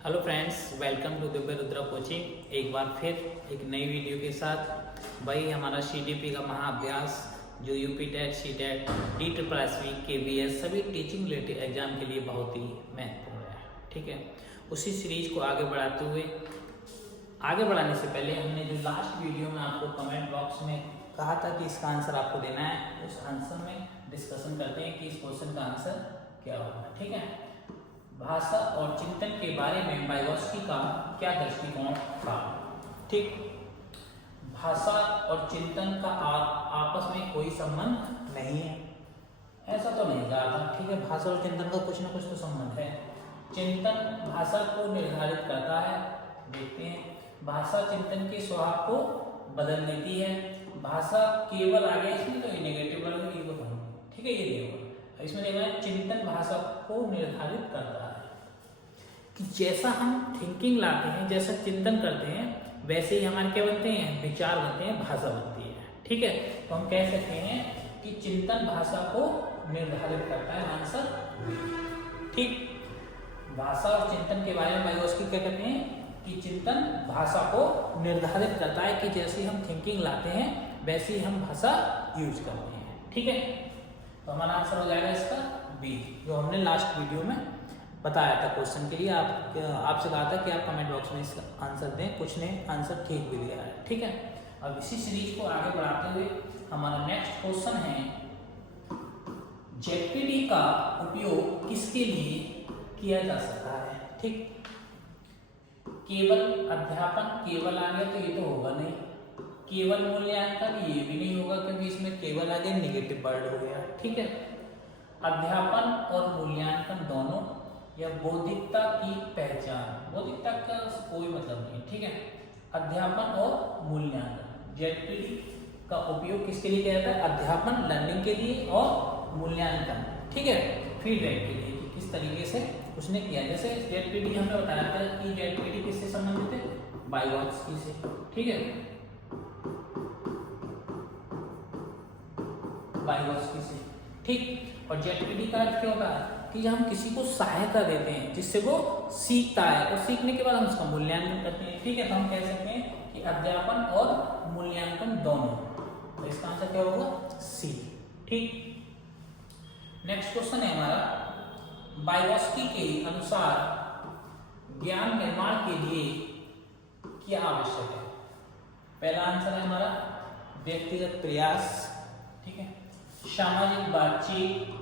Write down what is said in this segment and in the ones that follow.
Hello friends, welcome to Divya Rudra coaching. एक बार फिर एक नई वीडियो के साथ। वही हमारा CDP का महाअभ्यास जो UP TET, C TET, DSSV, KVS सभी टीचिंग रिलेटेड एग्जाम के लिए बहुत ही महत्वपूर्ण है। ठीक है, उसी सीरीज को आगे बढ़ाने से पहले हमने जो लास्ट वीडियो में आपको कमेंट बॉक्स में कहा था कि इसका आंसर आपको देना है, उस आंसर में डिस्कशन करते हैं कि इस क्वेश्चन का आंसर क्या होगा। ठीक है, भाषा और चिंतन के बारे में वाइगोत्स्की का क्या दृष्टिकोण था। ठीक, भाषा और चिंतन का आपस में कोई संबंध नहीं है, ऐसा तो नहीं कहा था। ठीक है, भाषा और चिंतन का कुछ ना कुछ तो संबंध है। चिंतन भाषा को निर्धारित करता है। देखते हैं, भाषा चिंतन के स्वभाव को बदल देती है। भाषा केवल आगे इसमें तो नेगेटिव वर्ग ये तो ठीक है, ये नहीं इसमें देखना है। चिंतन भाषा को निर्धारित करता है कि जैसा हम थिंकिंग लाते हैं, जैसा चिंतन करते हैं, वैसे ही हमारे क्या बनते हैं, विचार बनते हैं, भाषा बनती है। ठीक है, तो हम कह सकते हैं कि चिंतन भाषा को निर्धारित करता है। आंसर ठीक। भाषा और चिंतन के बारे में वाइगोत्स्की क्या कहते हैं कि चिंतन भाषा को निर्धारित करता है कि जैसे हम थिंकिंग लाते हैं वैसे ही हम भाषा यूज करते हैं। ठीक है, तो हमारा आंसर हो जाएगा इसका बी, जो हमने लास्ट वीडियो में बताया था क्वेश्चन के लिए। आपसे कहा था कि आप कमेंट बॉक्स में इसका आंसर दें, कुछ ने आंसर ठीक भी दिया है। ठीक है, अब इसी सीरीज को आगे बढ़ाते हुए हमारा नेक्स्ट क्वेश्चन है, जेपीटी का उपयोग किसके लिए किया जा सकता है। ठीक, केवल अध्यापन, केवल आ गया तो ये तो होगा नहीं। केवल मूल्यांकन ये भी नहीं होगा क्योंकि इसमें केवल आगे नेगेटिव वर्ड हो गया। ठीक है, अध्यापन और मूल्यांकन दोनों, या बौद्धिकता की पहचान, बौद्धिकता का कोई मतलब नहीं। ठीक है, अध्यापन और मूल्यांकन, जेपीटी का उपयोग किसके लिए किया जाता है, अध्यापन लर्निंग के लिए और मूल्यांकन ठीक है फीडबैक के लिए। किस तरीके से उसने किया, जैसे जेपीटी हमने बताया था कि जेपीटी किससे संबंधित है, वाइगोत्स्की से। ठीक है, वाइगोत्स्की से। ठीक, और जेपीटी का अर्थ क्या होता है कि जब हम किसी को सहायता देते हैं जिससे वो सीखता है, और सीखने के बाद हम उसका मूल्यांकन करते हैं। ठीक है, तो हम कह सकते हैं कि अध्यापन और मूल्यांकन दोनों, तो इसका आंसर क्या होगा, सी। ठीक, नेक्स्ट क्वेश्चन है हमारा, वाइगोत्स्की के अनुसार ज्ञान निर्माण के लिए क्या आवश्यक है। पहला आंसर है हमारा व्यक्तिगत प्रयास। ठीक है, सामाजिक बातचीत,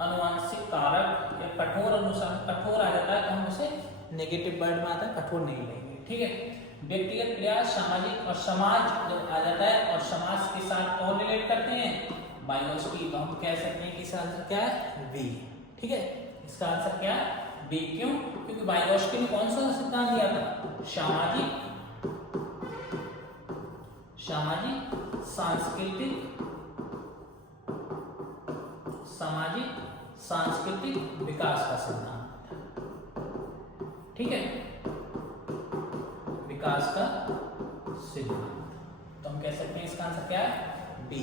अनुवांशिक कारक या कठोर अनुसार। कठोर आ जाता है तो हम उसे नेगेटिव वर्ड में आता है, कठोर नहीं लेंगे। ठीक है, व्यक्तिगत प्रयास, सामाजिक, और समाज जब आ जाता है और समाज के साथ कौन रिलेट करते हैं, वाइगोत्स्की, तो हम कह सकते हैं कि इसका आंसर क्या है, बी। ठीक है, इसका आंसर क्या है, बी। क्यों, क्योंकि वाइगोत्स्की ने कौन सा सिद्धांत दिया था, सामाजिक सांस्कृतिक विकास का सिद्धांत। ठीक है, विकास का सिद्धांत, तो हम कह सकते हैं इसका आंसर क्या है, बी।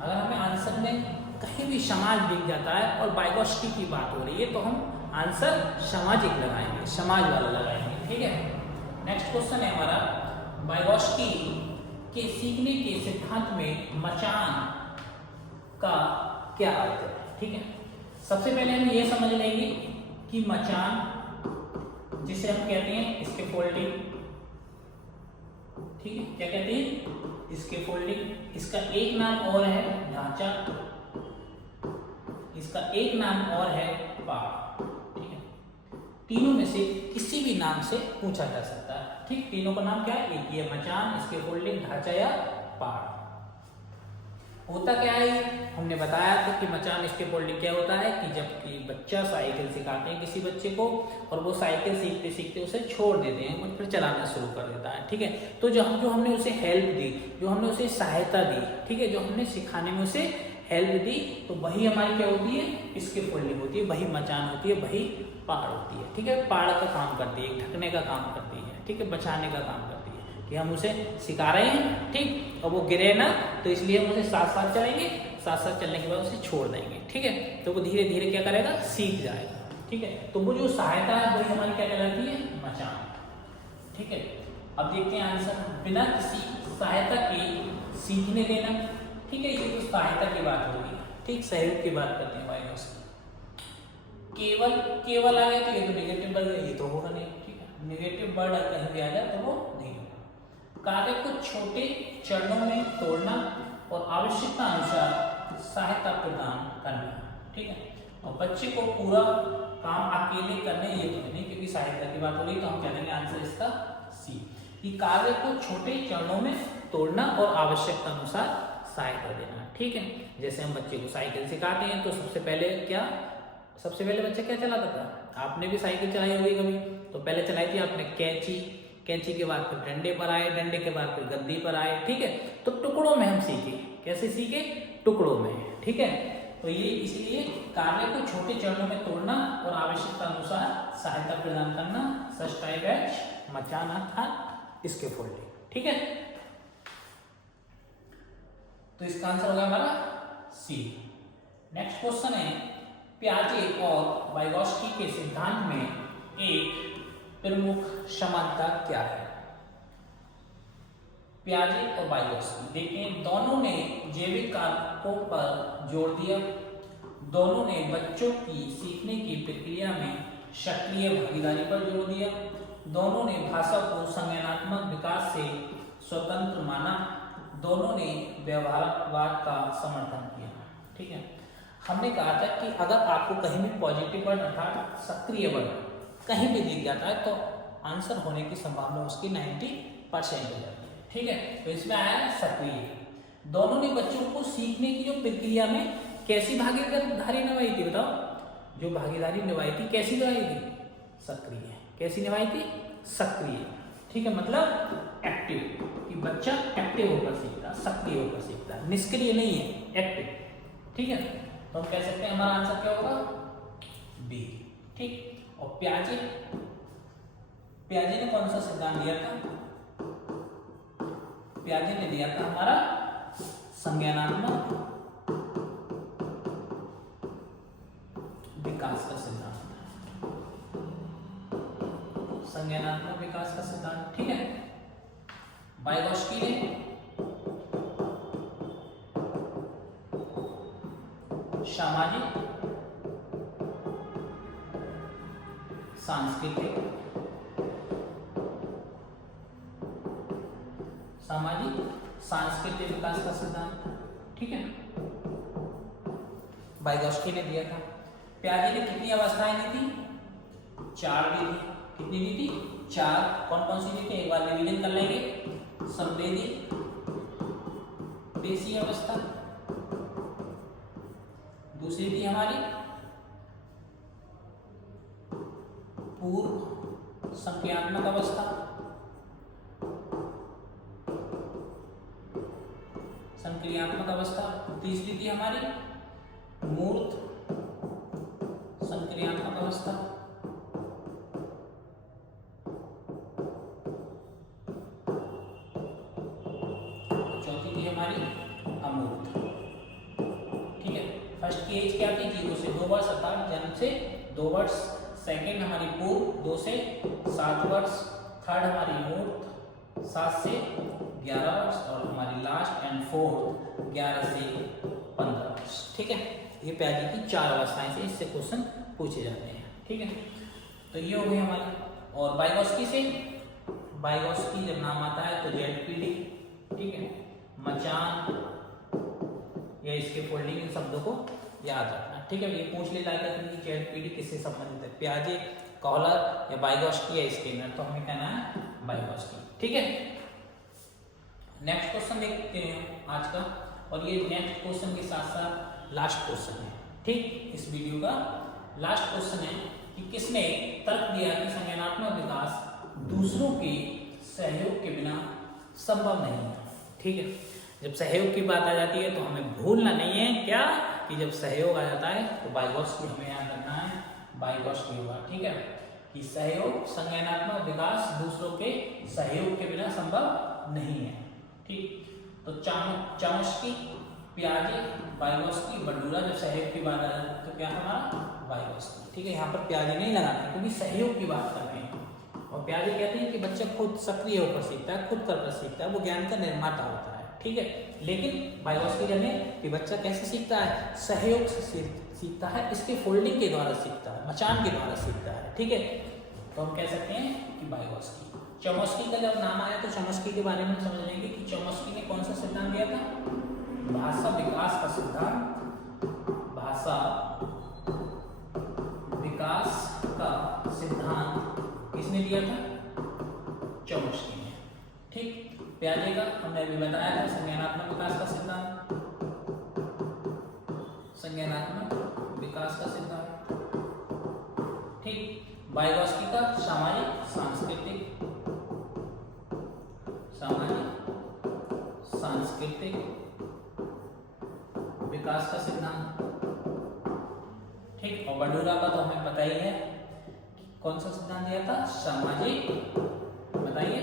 अगर हमें आंसर में कहीं भी समाज दिख जाता है और वाइगोत्स्की की बात हो रही है तो हम आंसर सामाजिक लगाएंगे, समाज वाला लगाएंगे। ठीक है, नेक्स्ट क्वेश्चन है हमारा, वाइगोत्स्की के सीखने के सिद्धांत में मचान का क्या अर्थ है। ठीक है, सबसे पहले हम ये समझ लेंगे कि मचान, जिसे हम कहते हैं स्कैफोल्डिंग। ठीक है, क्या कहते हैं, स्कैफोल्डिंग। इसका एक नाम और है ढांचा, इसका एक नाम और है पाड़। ठीक है, तीनों में से किसी भी नाम से पूछा जा सकता है। ठीक, तीनों का नाम क्या है, एक ये मचान, स्कैफोल्डिंग, ढांचा या पाड़। होता क्या है, हमने बताया था कि मचान, स्कैफोल्डिंग क्या होता है कि जबकि बच्चा साइकिल सिखाते हैं किसी बच्चे को और वो साइकिल सीखते सीखते उसे छोड़ देते हैं और फिर चलाना शुरू कर देता है। ठीक है, तो जो हमने उसे हेल्प दी, जो हमने उसे सहायता दी, ठीक है, जो हमने सिखाने में उसे हेल्प दी, तो वही हमारी क्या होती है, स्कैफोल्डिंग होती है, वही मचान होती है, वही पाड़ होती है। ठीक है, पाड़ का काम करती है, ढकने का काम करती है। ठीक है, बचाने का काम करती है कि हम उसे सिखा रहे हैं, ठीक, और वो गिरे ना, तो इसलिए हम उसे साथ साथ चलेंगे, साथ साथ चलने के बाद उसे छोड़ देंगे। ठीक है, तो वो धीरे धीरे क्या करेगा, सीख जाएगा। ठीक है। तो वो जो सहायता है वही हमारी क्या कहलाती है, मचान। ठीक है, अब देखते हैं आंसर। बिना किसी सहायता के सीखने देना। ठीक है, ये तो सहायता की बात होगी। ठीक, सहयोग की बात करते हैं बायोस की। केवल आ गया तो ये तो नेगेटिव वर्ड है, ये तो होगा नहीं। ठीक है, नेगेटिव वर्ड कहीं भी आ जाए तो वो नहीं होगा। कार्य को छोटे चरणों में तोड़ना और आवश्यकता अनुसार सहायता प्रदान करना। ठीक है, और बच्चे को पूरा काम अकेले करने ये तो नहीं, क्योंकि सहायता की बात हो रही तो हम कह देंगे आंसर इसका सी, कि कार्य को छोटे चरणों में तोड़ना और आवश्यकता अनुसार सहायता देना। ठीक है, जैसे हम बच्चे को साइकिल सिखाते हैं तो सबसे पहले बच्चा क्या चलाता था? आपने भी साइकिल चलाई होगी कभी, तो पहले चलाई थी आपने कैंची के बाद फिर डंडे पर आए, डंडे के बाद फिर गद्दी पर आए। ठीक है, तो टुकड़ों में हम सीखे। कैसे सीखे? टुकड़ों में। ठीक है, तो ये इसलिए कार्य को छोटे चरणों में तोड़ना और आवश्यकता अनुसार सहायता प्रदान करना, सस्टाइबैच मचाना था इसके फोल्डिंग। ठीक है, तो इसका आंसर होगा हमारा सी। नेक्स्ट क्वेश्चन है, पियाजे और वाइगोत्स्की के सिद्धांत में एक प्रमुख समानता क्या है? पियाजे और वाइगोत्स्की, देखें, दोनों ने जैविक कारकों पर जोर दिया। दोनों ने बच्चों की सीखने की प्रक्रिया में सक्रिय भागीदारी पर जोर दिया। दोनों ने भाषा को संज्ञानात्मक विकास से स्वतंत्र माना। दोनों ने व्यवहारवाद का समर्थन किया। ठीक है, हमने कहा था कि अगर आपको कहीं भी पॉजिटिव वर्ड अर्थात सक्रिय वर्ड कहीं भी दिख जाता है तो आंसर होने की संभावना उसकी 90% हो जाती है। ठीक है, तो इसमें आया सक्रिय। दोनों ने बच्चों को सीखने की जो प्रक्रिया में कैसी भागीदारी निभाई थी? बताओ, जो भागीदारी निभाई थी कैसी निभाई थी? सक्रिय। कैसी निभाई थी? सक्रिय। ठीक है, मतलब एक्टिव, कि बच्चा एक्टिव होकर सीखता, सक्रिय होकर सीखता, निष्क्रिय नहीं है, एक्टिव। ठीक है, तो हम कह सकते हैं हमारा आंसर क्या होगा? बी। ठीक, और पियाजे ने कौन सा सिद्धांत दिया था? पियाजे ने दिया था हमारा संज्ञानात्मक विकास का सिद्धांत, संज्ञानात्मक विकास का सिद्धांत। ठीक है, वाइगोत्स्की ने सामाजिक सांस्कृतिक विकास का सिद्धांत। ठीक है, वाइगोत्स्की ने दिया था। पियाजे ने कितनी अवस्थाएं दी थी? 4 दी थी। कितनी दी थी? 4। कौन कौन सी दी थी? एक बार रिवीजन कर लेंगे। संवेदी देशी अवस्था, दूसरी थी हमारी पूर्व संक्रियात्मक अवस्था, तीसरी थी हमारी मूर्त संक्रियात्मक अवस्था, चौथी थी हमारी अमूर्त। ठीक है, फर्स्ट की एज क्या थी? 0 से 2 वर्ष, अर्थात जन्म से 2 वर्ष। सेकेंड हमारी पूर्व 2 से 7 वर्ष। थर्ड हमारी मूर्त 7 से 11 वर्ष, और हमारी लास्ट एंड फोर्थ 11 से 15 वर्ष। ठीक है, ये पियाजे की 4 अवस्थाएं से इससे क्वेश्चन पूछे जाते हैं। ठीक है, तो ये हो गई हमारी। और वाइगोत्स्की जब नाम आता है तो जेडपीडी, ठीक है, मचान या इसके फोल्डिंग, इन शब्दों को याद रखना। ठीक है, ये पूछ ले जाएगा कि जेडपीडी किससे संबंधित है? पियाजे, कॉलर या वाइगोत्स्की या स्किनर? तो हमें कहना है वाइगोत्स्की। ठीक है, नेक्स्ट क्वेश्चन देखते हैं आज का, और ये नेक्स्ट क्वेश्चन के साथ साथ लास्ट क्वेश्चन है। ठीक, इस वीडियो का लास्ट क्वेश्चन है कि किसने तर्क दिया कि संज्ञानात्मक विकास दूसरों के सहयोग के बिना संभव नहीं है? ठीक है, जब सहयोग की बात आ जाती है तो हमें भूलना नहीं है क्या, कि जब सहयोग आ जाता है तो वाइगोत्स्की हमें याद रखना है, वाइगोत्स्की होगा। ठीक है, कि सहयोग, संज्ञानात्मक विकास दूसरों के सहयोग के बिना संभव नहीं है। ठीक, तो चॉम्स्की, पियाजे, वाइगोस्की, बंडूरा। जब सहयोग की बात आ जाती है तो क्या हमारा वाइगोस्की। ठीक है, यहाँ पर पियाजे नहीं लगाना क्योंकि सहयोग की बात कर रहे हैं। और पियाजे कहते हैं कि बच्चा खुद सक्रिय होकर सीखता है, खुद कर सीखता है, वो ज्ञान का निर्माता होता है। ठीक है, लेकिन वाइगोस्की कहते हैं कि बच्चा कैसे सीखता है, सहयोग से सीखता है, इसके फोल्डिंग के द्वारा सीखता है, मचान के द्वारा सीखता है। ठीक है, तो हम कह सकते हैं कि वाइगोस्की। चोम्स्की का जब नाम आया तो चोम्स्की के बारे में समझ लेंगे कि चोम्स्की ने कौन सा सिद्धांत दिया था, भाषा विकास का सिद्धांत। भाषा विकास का सिद्धांत किसने दिया था, चोम्स्की ने। ठीक, पियाजे का हमने अभी बताया था संज्ञानात्मक विकास का सिद्धांत, संज्ञानात्मक विकास का सिद्धांत। ठीक, वाइगोस्की का सामाजिक सांस्कृतिक विकास का सिद्धांत। ठीक, और बंडूरा का तो हमें पता ही है कौन सा सिद्धांत दिया था, सामाजिक, बताइए,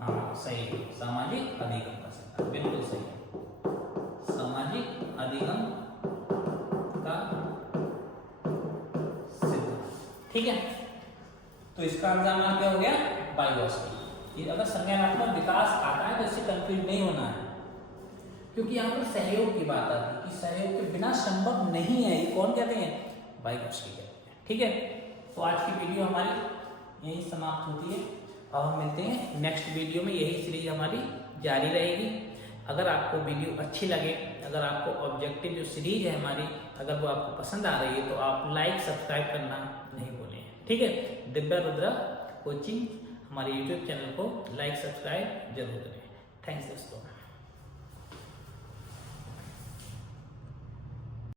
हाँ सही, सामाजिक अधिगम का सिद्धांत, बिल्कुल सही है, सामाजिक अधिगम का सिद्धांत। ठीक है, तो इसका आंसर क्या हो गया, वाइगोस्की। अगर संज्ञानात्मक विकास आता है तो इससे कंफ्यूज नहीं होना है, क्योंकि यहाँ पर सहयोग की बात आती है कि सहयोग के बिना संभव नहीं है। ये कौन कहते हैं, वाइगोस्की कहते हैं। ठीक है, तो आज की वीडियो हमारी यही समाप्त होती है। अब हम मिलते हैं नेक्स्ट वीडियो में, यही सीरीज हमारी जारी रहेगी। अगर आपको वीडियो अच्छी लगे, अगर आपको ऑब्जेक्टिव जो सीरीज है हमारी, अगर वो आपको पसंद आ रही है तो आप लाइक सब्सक्राइब करना नहीं भूलें। ठीक है, दिव्या रुद्रा कोचिंग हमारे यूट्यूब चैनल को लाइक सब्सक्राइब जरूर करें। थैंक्स दोस्तों।